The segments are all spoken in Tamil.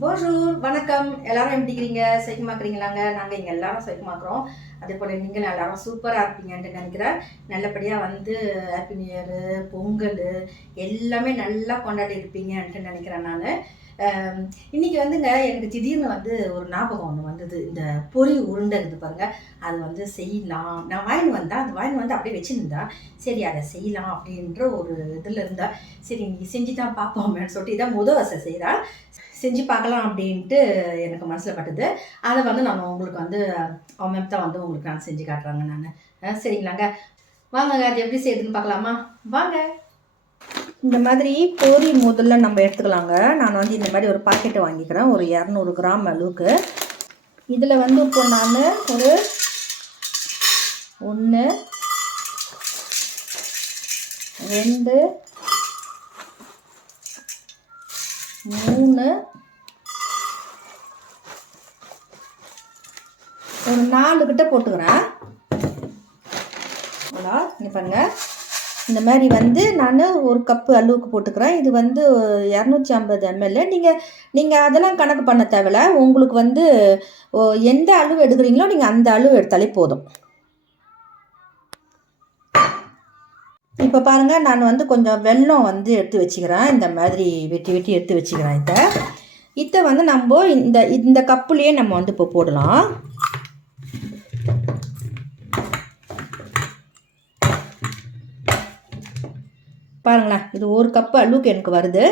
போஜூர் வணக்கம். எல்லாரும் எப்படி இருக்கிறீங்க? சைக்கமாக்குறீங்களாங்க? நாங்கள் இங்கே எல்லாரும் சைக்கமாக்குறோம். அதே போல் நீங்கள் எல்லாரும் சூப்பராக இருப்பீங்கன்ட்டு நினைக்கிறேன். நல்லபடியாக வந்து ஹாப்பி நியூ இயரு, பொங்கல் எல்லாமே நல்லா கொண்டாடி இருப்பீங்கன்ட்டு நினைக்கிறேன் நான். இன்றைக்கி வந்துங்க எனக்கு திடீர்னு வந்து ஒரு ஞாபகம் ஒன்று வந்தது. இந்த பொரி உருண்டை இருக்குது பாருங்கள், அது வந்து செய்யலாம். நான் வாங்கிட்டு வந்தேன், அது வாங்கிட்டு வந்து அப்படியே வச்சுருந்தேன். சரி அதை செய்யலாம் அப்படின்ற ஒரு இதில் இருந்தால், சரி இன்றைக்கி செஞ்சு தான் பார்ப்போமேன்னு சொல்லிட்டு இதான் முதல் வசை செய்கிறேன். செஞ்சு பார்க்கலாம் அப்படின்ட்டு எனக்கு மனசில் பட்டுது. அதை வந்து நான் உங்களுக்கு வந்து அவன் தான் வந்து உங்களுக்கு நான் செஞ்சு காட்டுறாங்க நான். சரிங்களாங்க, வாங்க அது எப்படி செய்யுதுன்னு பார்க்கலாமா? வாங்க. இந்த மாதிரி பொரி முதல்ல நம்ம எடுத்துக்கலாங்க. நான் வந்து இந்த மாதிரி ஒரு பாக்கெட்டை வாங்கிக்கிறேன், ஒரு 200 கிராம் அளவுக்கு. இதில் வந்து இப்போ நான் ஒரு 1 2 3 ஒரு 4 கிட்ட போட்டுக்கிறேன். அவ்வளோ இங்கே பாருங்கள், இந்த மாதிரி வந்து நான் ஒரு கப்பு அளவுக்கு போட்டுக்கிறேன். இது வந்து 250 ml. நீங்கள் அதெல்லாம் கணக்கு பண்ண தேவையில்ல. உங்களுக்கு வந்து எந்த அளவு எடுக்கிறீங்களோ நீங்கள் அந்த அளவு எடுத்தாலே போதும். இப்போ பாருங்கள், நான் வந்து கொஞ்சம் வெல்லம் வந்து எடுத்து வச்சுக்கிறேன். இந்த மாதிரி வெட்டி எடுத்து வச்சுக்கிறேன். இதை வந்து நம்ம இந்த கப்புலேயே நம்ம வந்து இப்போ போடலாம். பாருங்களேன், இது ஒரு கப்பு அளவுக்கு எனக்கு வருது.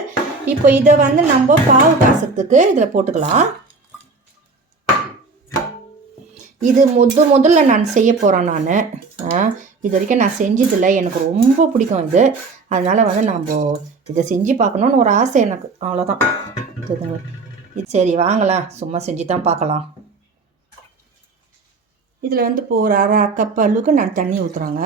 இப்போ இதை வந்து நம்ம பாவு காசுறதுக்கு இதில் போட்டுக்கலாம். இது முதல்ல நான் செய்ய போகிறேன். நான் இது வரைக்கும் நான் செஞ்சதில்லை, எனக்கு ரொம்ப பிடிக்கும் இது. அதனால் வந்து நம்ம இதை செஞ்சு பார்க்கணுன்னு ஒரு ஆசை எனக்கு, அவ்வளோதான். இது சரி வாங்கலாம், சும்மா செஞ்சு தான் பார்க்கலாம். இதில் வந்து இப்போ ஒரு 1/2 கப் அளவுக்கு நான் தண்ணி ஊற்றுறேங்க.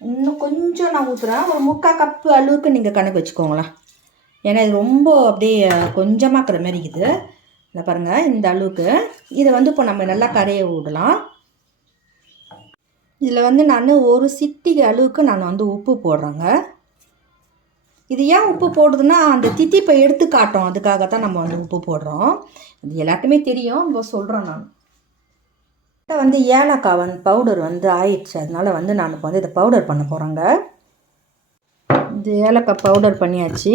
இன்னும் கொஞ்சம் நான் ஊற்றுறேன், ஒரு 3/4 கப்பு அளவுக்கு நீங்கள் கணக்கு வச்சுக்கோங்களேன். ஏன்னா இது ரொம்ப அப்படியே கொஞ்சமாக இருக்கிற மாதிரி இருக்குது. இதை பாருங்கள், இந்த அளவுக்கு. இதை வந்து இப்போ நம்ம நல்லா கரைய விடலாம். இதில் வந்து நான் ஒரு சிட்டிகை அளவுக்கு நான் வந்து உப்பு போடுறேங்க. இது ஏன் உப்பு போடுறதுன்னா அந்த தித்திப்பை எடுத்து காட்டும், அதுக்காகத்தான் நம்ம வந்து உப்பு போடுறோம். அது எல்லாருக்குமே தெரியும், இப்போ சொல்கிறேன் நான். வந்து ஏலக்காய் பவுடர் வந்து ஆயிடுச்சு, அதனால வந்து நான் இப்போ வந்து இதை பவுடர் பண்ண போகிறேங்க. இது ஏலக்காய் பவுடர் பண்ணியாச்சு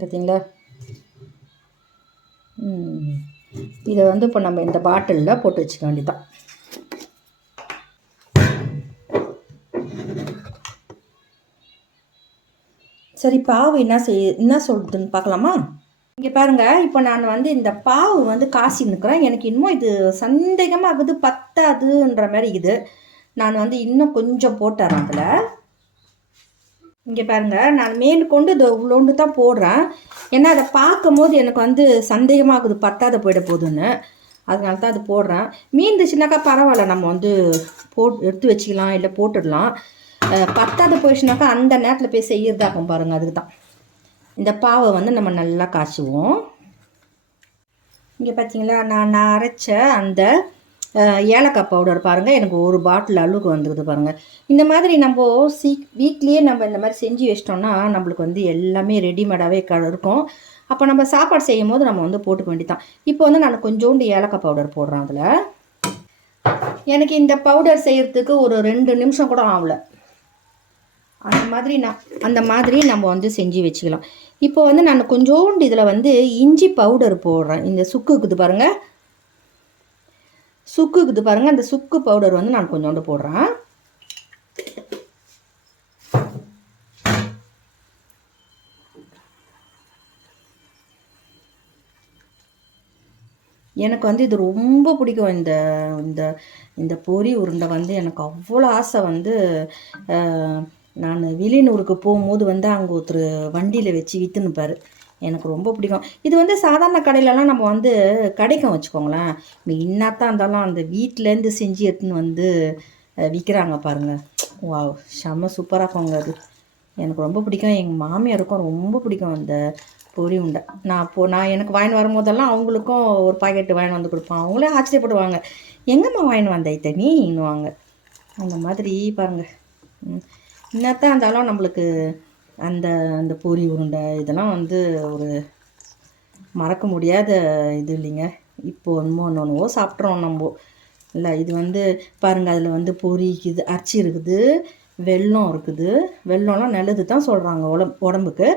பார்த்தீங்களா. இதை வந்து இப்போ நம்ம இந்த பாட்டிலில் போட்டு வச்சுக்க வேண்டியதான். சரி, பாவு என்ன சொல்லுதுன்னு பார்க்கலாமா? இங்கே பாருங்கள், இப்போ நான் வந்து இந்த பாவு வந்து காசின்னுக்கிறேன். எனக்கு இன்னும் இது சந்தேகமாக இருக்குது, பத்தாதுன்ற மாதிரி இது. நான் வந்து இன்னும் கொஞ்சம் போட்டுறேன் அதில். இங்கே பாருங்கள், நான் மேற்கொண்டு இது இவ்வளோண்டு தான் போடுறேன். ஏன்னா அதை பார்க்கும் போது எனக்கு வந்து சந்தேகமாகுது பத்தாத போயிட போகுதுன்னு, அதனால தான் அது போடுறேன். மீந்துச்சுனாக்கா பரவாயில்ல, நம்ம வந்து எடுத்து வச்சுக்கலாம், இல்லை போட்டுடலாம். பத்தாத போயிடுச்சுனாக்கா அந்த நேரத்தில் போய் செய்யறதாகும் பாருங்கள். அதுக்கு தான் இந்த பாவை வந்து நம்ம நல்லா காய்ச்சுவோம். இங்கே பார்த்தீங்களா, நான் அரைச்ச அந்த ஏலக்காய் பவுடர் பாருங்கள், எனக்கு ஒரு பாட்டில் அளவுக்கு வந்துடுது பாருங்கள். இந்த மாதிரி நம்ம வீக்லியே நம்ம இந்த மாதிரி செஞ்சு வச்சிட்டோம்னா நம்மளுக்கு வந்து எல்லாமே ரெடிமேடாகவே இருக்கும். அப்போ நம்ம சாப்பாடு செய்யும் போது நம்ம வந்து போட்டுக்க வேண்டியதான். இப்போ வந்து நான் கொஞ்சோண்டு ஏலக்காய் பவுடர் போடுறேன் அதில். எனக்கு இந்த பவுடர் செய்கிறதுக்கு ஒரு 2 நிமிஷம் கூட ஆகலை. அந்த மாதிரி நம்ம வந்து செஞ்சு வச்சுக்கலாம். இப்போ வந்து நான் கொஞ்சோண்டு இதில் வந்து இஞ்சி பவுடர் போடுறேன். இந்த சுக்கு இருக்குது பாருங்கள், அந்த சுக்கு பவுடர் வந்து நான் கொஞ்சோண்டு போடுறேன். எனக்கு வந்து இது ரொம்ப பிடிக்கும். இந்த பொரி உருண்டை வந்து எனக்கு அவ்வளோ ஆசை. வந்து நான் வில்லியனூருக்கு போகும்போது வந்து அங்கே ஒருத்தர் வண்டியில் வச்சு விற்றுனுப்பார், எனக்கு ரொம்ப பிடிக்கும். இது வந்து சாதாரண கடையிலலாம் நம்ம வந்து கிடைக்கும் வச்சுக்கோங்களேன். இன்னாத்தான் இருந்தாலும் அந்த வீட்டிலேருந்து செஞ்சு எடுத்துன்னு வந்து விற்கிறாங்க பாருங்கள். வா, செம்ம சூப்பராக இருக்குங்க. அது எனக்கு ரொம்ப பிடிக்கும். எங்கள் மாமியாருக்கும் ரொம்ப பிடிக்கும் அந்த பொரி உண்டை. நான் எனக்கு வாங்கிட்டு வரும்போதெல்லாம் அவங்களுக்கும் ஒரு பாக்கெட்டு வாங்கிட்டு வந்து கொடுப்பேன். அவங்களே ஆச்சரியப்படுவாங்க, எங்கம்மா வாங்கிட்டு வந்த இத்தனி இன்னுவாங்க. அந்த மாதிரி பாருங்கள். என்னத்தான் இருந்தாலும் நம்மளுக்கு அந்த அந்த பொரி உருண்டை இதெல்லாம் வந்து ஒரு மறக்க முடியாத இது இல்லைங்க. இப்போ ஒன்று சாப்பிட்றோம் நம்ம. இல்லை இது வந்து பாருங்கள், அதில் வந்து பொரிக்குது, அரிசி இருக்குது, வெல்லம் இருக்குது. வெல்லம்லாம் நல்லது தான் சொல்கிறாங்க உடம்புக்கு.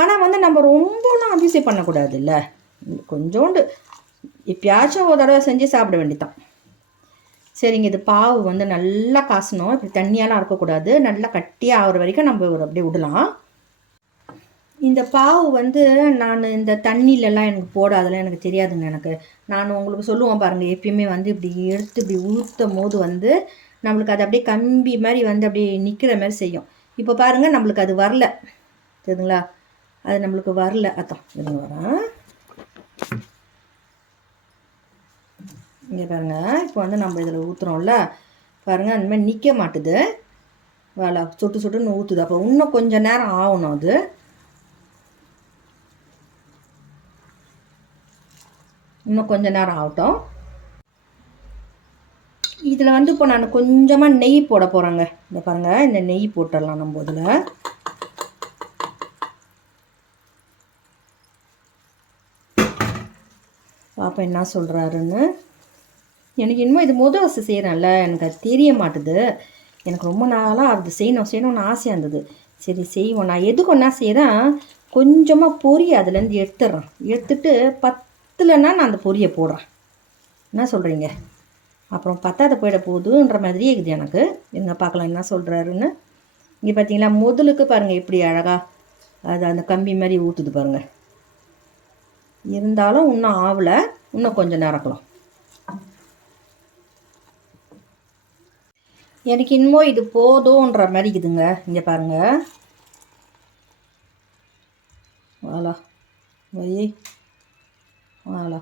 ஆனால் வந்து நம்ம ரொம்பலாம் அதிசயம் பண்ணக்கூடாது இல்லை, கொஞ்சோண்டு எப்பயாச்சும் ஒரு தடவை செஞ்சு சாப்பிட வேண்டியதான். சரிங்க, இது பாவு வந்து நல்லா காசணும். இப்படி தண்ணியாலாம் இருக்கக்கூடாது. நல்லா கட்டியாக ஆகிற வரைக்கும் நம்ம ஒரு அப்படியே விடலாம். இந்த பாவு வந்து நான் இந்த தண்ணியிலலாம் எனக்கு போட அதெல்லாம் எனக்கு தெரியாதுங்க. நான் உங்களுக்கு சொல்லுவேன் பாருங்கள், எப்பயுமே வந்து இப்படி எடுத்து இப்படி ஊற்றும் போது வந்து நம்மளுக்கு அது அப்படியே கம்பி மாதிரி வந்து அப்படியே நிற்கிற மாதிரி செய்யும். இப்போ பாருங்கள், நம்மளுக்கு அது வரல, தெரியுதுங்களா? அது நம்மளுக்கு வரல. அதான் இருங்க வரேன். இங்கே பாருங்கள், இப்போ வந்து நம்ம இதில் ஊற்றுறோம்ல, பாருங்கள் அந்த மாதிரி நிற்க மாட்டுது. வேலை சுட்டு சுட்டுன்னு ஊற்றுது. அப்போ இன்னும் கொஞ்சம் நேரம் ஆகணும். அது இன்னும் கொஞ்சம் நேரம் ஆகட்டும். இதில் வந்து இப்போ நான் கொஞ்சமாக நெய் போட போகிறேங்க. இந்த பாருங்கள், இந்த நெய் போட்டுடலாம் நம்ம இதில். பாப்பா என்ன சொல்கிறாருன்னு. எனக்கு இன்னும் இது வசதி செய்கிறேன்ல, எனக்கு அது தெரிய மாட்டுது. எனக்கு ரொம்ப நாளாக அது செய்யணும்னு ஆசையாக இருந்தது. சரி செய்வோம். நான் எதுக்கு ஒன்றா செய்கிறேன், கொஞ்சமாக பொரி அதுலேருந்து எடுத்துட்டு பத்தலைன்னா நான் அந்த பொரியை போடுறேன். என்ன சொல்கிறீங்க? அப்புறம் பத்தாத போயிட போகுதுன்ற மாதிரியே இருக்குது எனக்கு. எங்க பார்க்கலாம் என்ன சொல்கிறாருன்னு. இங்கே பார்த்தீங்களா, முதலுக்கு பாருங்கள் எப்படி அழகாக அது அந்த கம்பி மாதிரி ஊற்றுது பாருங்கள். இருந்தாலும் இன்னும் ஆகலை, இன்னும் கொஞ்சம் நேரம் இருக்கலாம். எனக்கு இன்னும் இது போதுன்ற மாதிரி இருக்குதுங்க. இங்கே பாருங்கள், வாலா வாலா,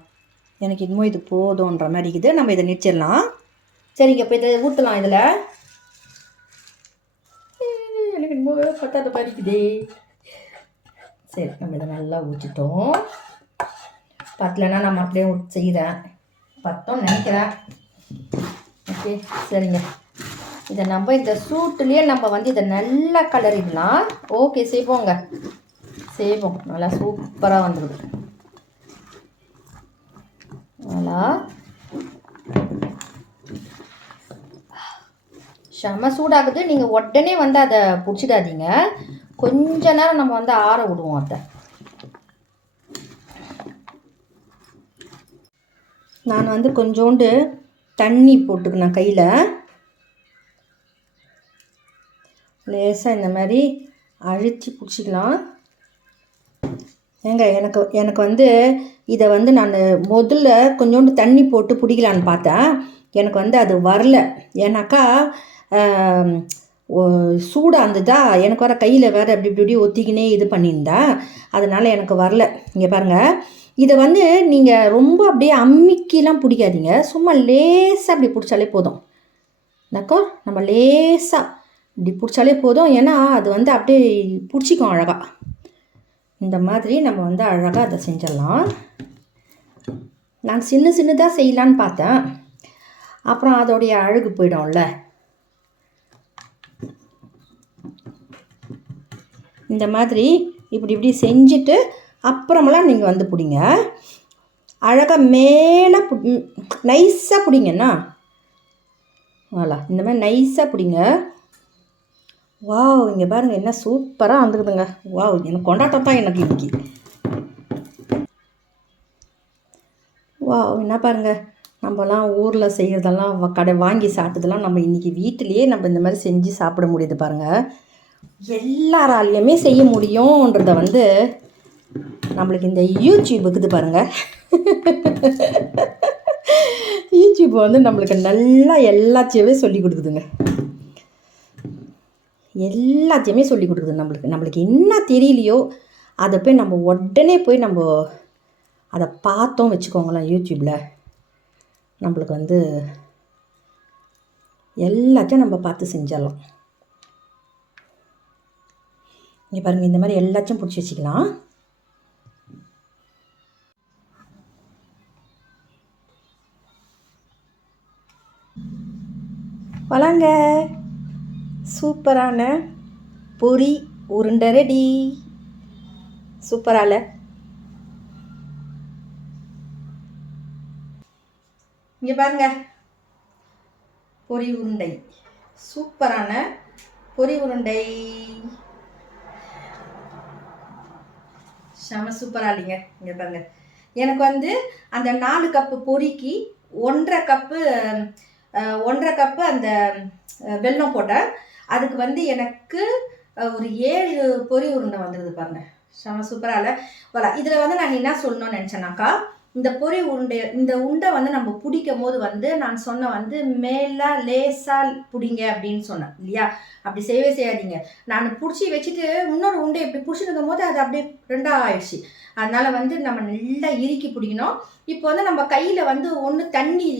எனக்கு இன்னும் இது போதுன்ற மாதிரி இருக்குது. நம்ம இதை நிச்சயிடலாம். சரிங்க, இப்போ இதை ஊற்றலாம். இதில் எனக்கு இன்னும் பத்தாத படிக்குதே. சரி, நம்ம இதை நல்லா ஊற்றிட்டோம். பத்தலைன்னா நம்ம அப்படியே செய்கிறேன், பத்தோன்னு நினைக்கிறேன். ஓகே சரிங்க, இதை நம்ம இந்த சூட்டுலேயே நம்ம வந்து இதை நல்லா கலரிடலாம். ஓகே செய்வோங்க, செய்வோம். நல்லா சூப்பராக வந்துடுது. நல்லா செம்ம சூடாகுது. நீங்கள் உடனே வந்து அதை பிடிச்சிடாதீங்க, கொஞ்ச நேரம் நம்ம வந்து ஆற விடுவோம். அதை நான் வந்து கொஞ்சோண்டு தண்ணி போட்டுக்கினேன் கையில். லேசாக இந்த மாதிரி அழித்து பிடிச்சிக்கலாம். ஏங்க எனக்கு வந்து இதை வந்து நான் முதல்ல கொஞ்சோண்டு தண்ணி போட்டு பிடிக்கலான்னு பார்த்தேன். எனக்கு வந்து அது வரல. ஏன்னாக்கா சூடாக இருந்ததா, எனக்கு வர கையில் வேறு அப்படி இப்படி ஒத்திக்கினே இது பண்ணியிருந்தேன். அதனால் எனக்கு வரல. இங்கே பாருங்கள், இதை வந்து நீங்கள் ரொம்ப அப்படியே அம்மிக்கெலாம் பிடிக்காதீங்க, சும்மா லேசாக அப்படி பிடிச்சாலே போதும். நக்கோ நம்ம லேசாக இப்படி பிடிச்சாலே போதும். ஏன்னா அது வந்து அப்படியே பிடிச்சிக்கும் அழகாக. இந்த மாதிரி நம்ம வந்து அழகாக அதை செஞ்சிடலாம். நான் சின்னதாக செய்யலான்னு பார்த்தேன், அப்புறம் அதோடைய அழகு போயிடும்ல. இந்த மாதிரி இப்படி செஞ்சுட்டு அப்புறமெல்லாம் நீங்கள் வந்து பிடிங்க. அழகாக மேலே நைஸாக பிடிங்கண்ணா. வாலா, இந்த மாதிரி நைஸாக பிடிங்க. வாவ், இங்கே பாருங்கள் என்ன சூப்பராக வந்துக்குதுங்க. வாவ், எனக்கு கொண்டாட்டம் தான் எனக்கு இன்னைக்கு. வாவ், என்ன பாருங்கள், நம்மலாம் ஊரில் செய்கிறதெல்லாம் வாங்கி சாப்பிட்டதெல்லாம் நம்ம இன்றைக்கி வீட்டிலையே நம்ம இந்த மாதிரி செஞ்சு சாப்பிட முடியுது பாருங்கள். எல்லாராலையுமே செய்ய முடியுன்றத வந்து நம்மளுக்கு இந்த யூடியூப் இருக்குது பாருங்கள். யூடியூப் வந்து நம்மளுக்கு நல்லா எல்லாத்தையுமே சொல்லி கொடுக்குதுங்க. எல்லாத்தையுமே சொல்லி கொடுக்குது. நம்மளுக்கு என்ன தெரியலையோ அதை போய் நம்ம உடனே போய் நம்ம அதை பார்த்தோம் வச்சுக்கோங்களேன். யூடியூப்பில் நம்மளுக்கு வந்து எல்லாத்தையும் நம்ம பார்த்து செஞ்சிடலாம். இங்கே பாருங்கள், இந்த மாதிரி எல்லாத்தையும் பிடிச்சி வச்சுக்கலாம். வளங்க, சூப்பரான பொரி உருண்டை ரெடி. சூப்பரால. இங்கே பாருங்க, பொரி உருண்டை, சூப்பரான பொரி உருண்டை. செம சூப்பராக இல்லைங்க. இங்கே பாருங்க, எனக்கு வந்து அந்த 4 கப்பு பொரிக்கு 1.5 கப்பு 1.5 கப்பு அந்த வெல்லம் போட்டேன். அதுக்கு வந்து எனக்கு ஒரு 7 பொரி உருண்டை வந்துடுது பாருங்க. செம சூப்பராக இல்லை. வர இதில் வந்து நான் என்ன சொல்லணும்னு நினச்சேனாக்கா, இந்த பொரி உருண்டை, இந்த உண்டை வந்து நம்ம பிடிக்கும் போது வந்து நான் சொன்ன வந்து மேலே லேசாக பிடிங்க அப்படின்னு சொன்னேன் இல்லையா? அப்படி செய்யவே செய்யாதீங்க. நான் பிடிச்சி வச்சுட்டு இன்னொரு உண்டை இப்படி பிடிச்சிருக்கும் போது அது அப்படியே 2ஆக ஆயிடுச்சு. அதனால வந்து நம்ம நல்லா இறுக்கி பிடிக்கணும். இப்போ வந்து நம்ம கையில் வந்து ஒன்று தண்ணி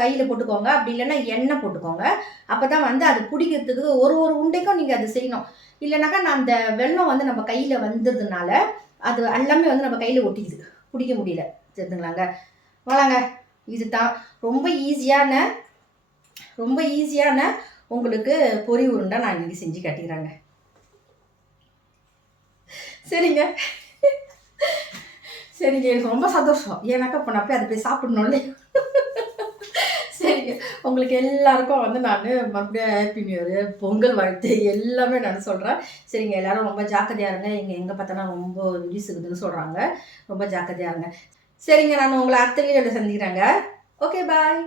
கையில் போட்டுக்கோங்க, அப்படி இல்லைன்னா எண்ணெய் போட்டுக்கோங்க. அப்போ தான் வந்து அது பிடிக்கிறதுக்கு ஒரு உண்டைக்கும் நீங்கள் அது செய்யணும். இல்லைனாக்கா நான் அந்த வெல்லம் வந்து நம்ம கையில் வந்ததுனால அது எல்லாமே வந்து நம்ம கையில் ஒட்டிக்குது, பிடிக்க முடியல. தெரிஞ்சுங்களாங்க? வாங்க, இதுதான் ரொம்ப ஈஸியான உங்களுக்கு பொரி உருண்டை நான் இன்னைக்கு செஞ்சு காட்டிக்கிறேங்க. சரிங்க, எனக்கு ரொம்ப சந்தோஷம். ஏன்னாக்கா இப்போ நான் போய் அதை போய் சாப்பிடணும்ல. சரிங்க, உங்களுக்கு எல்லாருக்கும் வந்து நான் மறுபடியும் ஹாப்பி நியூ இயர், பொங்கல் வாழ்த்து எல்லாமே நான் சொல்கிறேன். சரிங்க, எல்லாரும் ரொம்ப ஜாக்கிரதையாக இருங்க. எங்கே பார்த்தோன்னா ரொம்ப விரிசுக்குதுன்னு சொல்கிறாங்க. ரொம்ப ஜாக்கிரதையாக இருங்க. சரிங்க, நான் உங்களை அடுத்த வீடியோவில் சந்திக்கிறேங்க. ஓகே, பாய்.